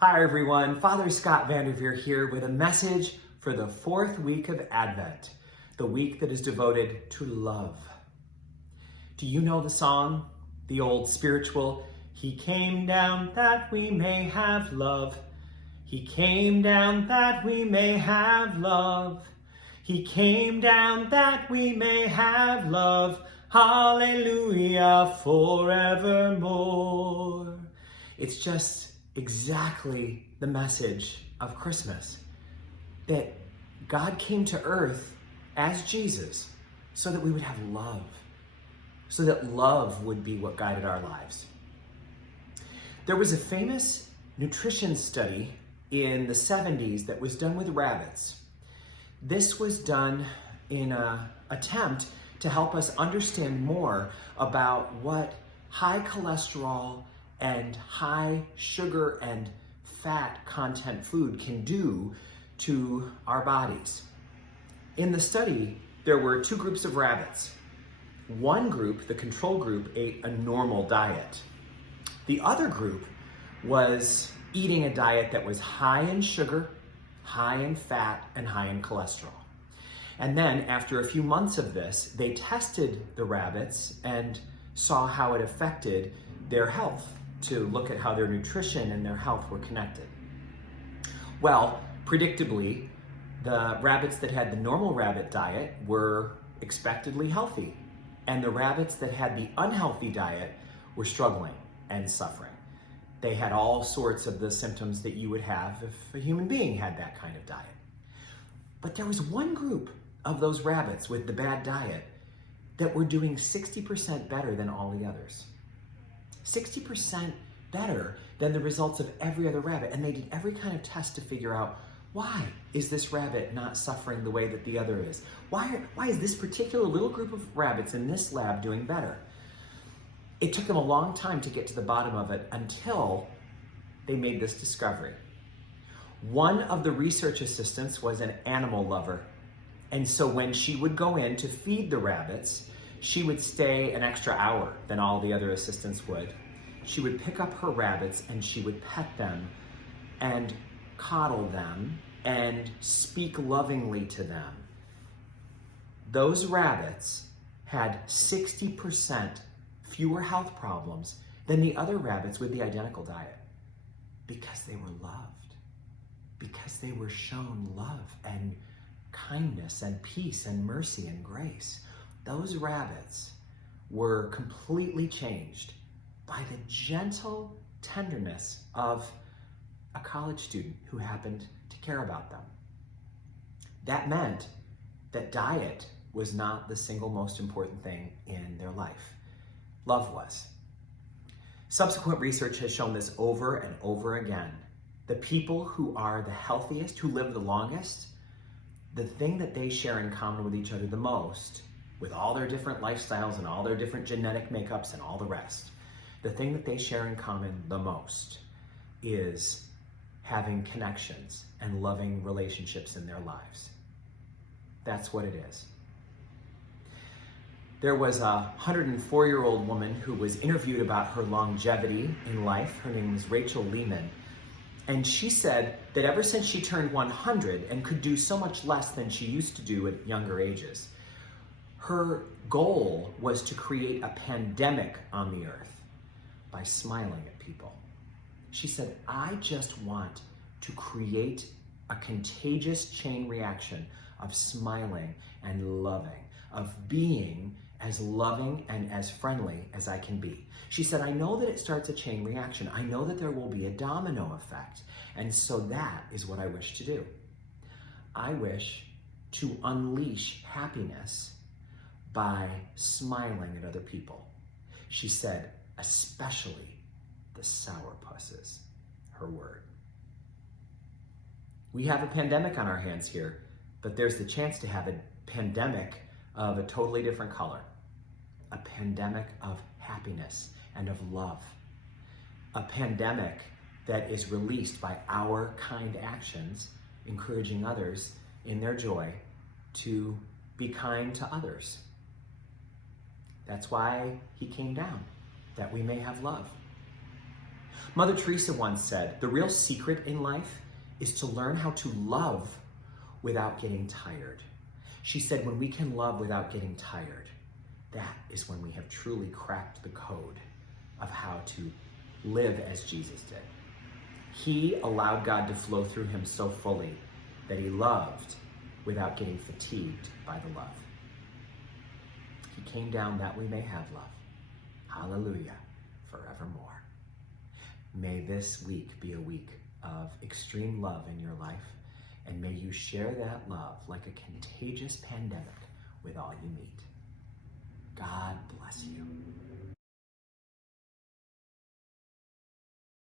Hi everyone, Father Scott Vanderveer here with a message for the fourth week of Advent, the week that is devoted to love. Do you know the song, the old spiritual, He came down that we may have love. He came down that we may have love. He came down that we may have love. Hallelujah, forevermore. It's just exactly the message of Christmas, that God came to earth as Jesus so that we would have love, so that love would be what guided our lives. There was a famous nutrition study in the 70s that was done with rabbits. This was done in an attempt to help us understand more about what high cholesterol and high sugar and fat content food can do to our bodies. In the study, there were two groups of rabbits. One group, the control group, ate a normal diet. The other group was eating a diet that was high in sugar, high in fat, and high in cholesterol. And then after a few months of this, they tested the rabbits and saw how it affected their health, to look at how their nutrition and their health were connected. Well, predictably, the rabbits that had the normal rabbit diet were expectedly healthy, and the rabbits that had the unhealthy diet were struggling and suffering. They had all sorts of the symptoms that you would have if a human being had that kind of diet. But there was one group of those rabbits with the bad diet that were doing 60% better than all the others. 60% better than the results of every other rabbit. And they did every kind of test to figure out, why is this rabbit not suffering the way that the other is? Why is this particular little group of rabbits in this lab doing better? It took them a long time to get to the bottom of it until they made this discovery. One of the research assistants was an animal lover. And so when she would go in to feed the rabbits, she would stay an extra hour than all the other assistants would. She would pick up her rabbits and she would pet them and coddle them and speak lovingly to them. Those rabbits had 60% fewer health problems than the other rabbits with the identical diet, because they were loved, because they were shown love and kindness and peace and mercy and grace. Those rabbits were completely changed by the gentle tenderness of a college student who happened to care about them. That meant that diet was not the single most important thing in their life. Love was. Subsequent research has shown this over and over again. The people who are the healthiest, who live the longest, the thing that they share in common with each other the most, with all their different lifestyles and all their different genetic makeups and all the rest, the thing that they share in common the most is having connections and loving relationships in their lives. That's what it is. There was a 104-year-old woman who was interviewed about her longevity in life. Her name was Rachel Lehman. And she said that ever since she turned 100 and could do so much less than she used to do at younger ages, her goal was to create a pandemic on the earth by smiling at people. She said, I just want to create a contagious chain reaction of smiling and loving, of being as loving and as friendly as I can be. She said, I know that it starts a chain reaction. I know that there will be a domino effect. And so that is what I wish to do. I wish to unleash happiness by smiling at other people. She said, especially the sourpusses, her word. We have a pandemic on our hands here, but there's the chance to have a pandemic of a totally different color. A pandemic of happiness and of love. A pandemic that is released by our kind actions, encouraging others in their joy to be kind to others. That's why he came down, that we may have love. Mother Teresa once said, the real secret in life is to learn how to love without getting tired. She said, when we can love without getting tired, that is when we have truly cracked the code of how to live as Jesus did. He allowed God to flow through him so fully that he loved without getting fatigued by the love. He came down that we may have love. Hallelujah, forevermore. May this week be a week of extreme love in your life, and may you share that love like a contagious pandemic with all you meet. God bless you.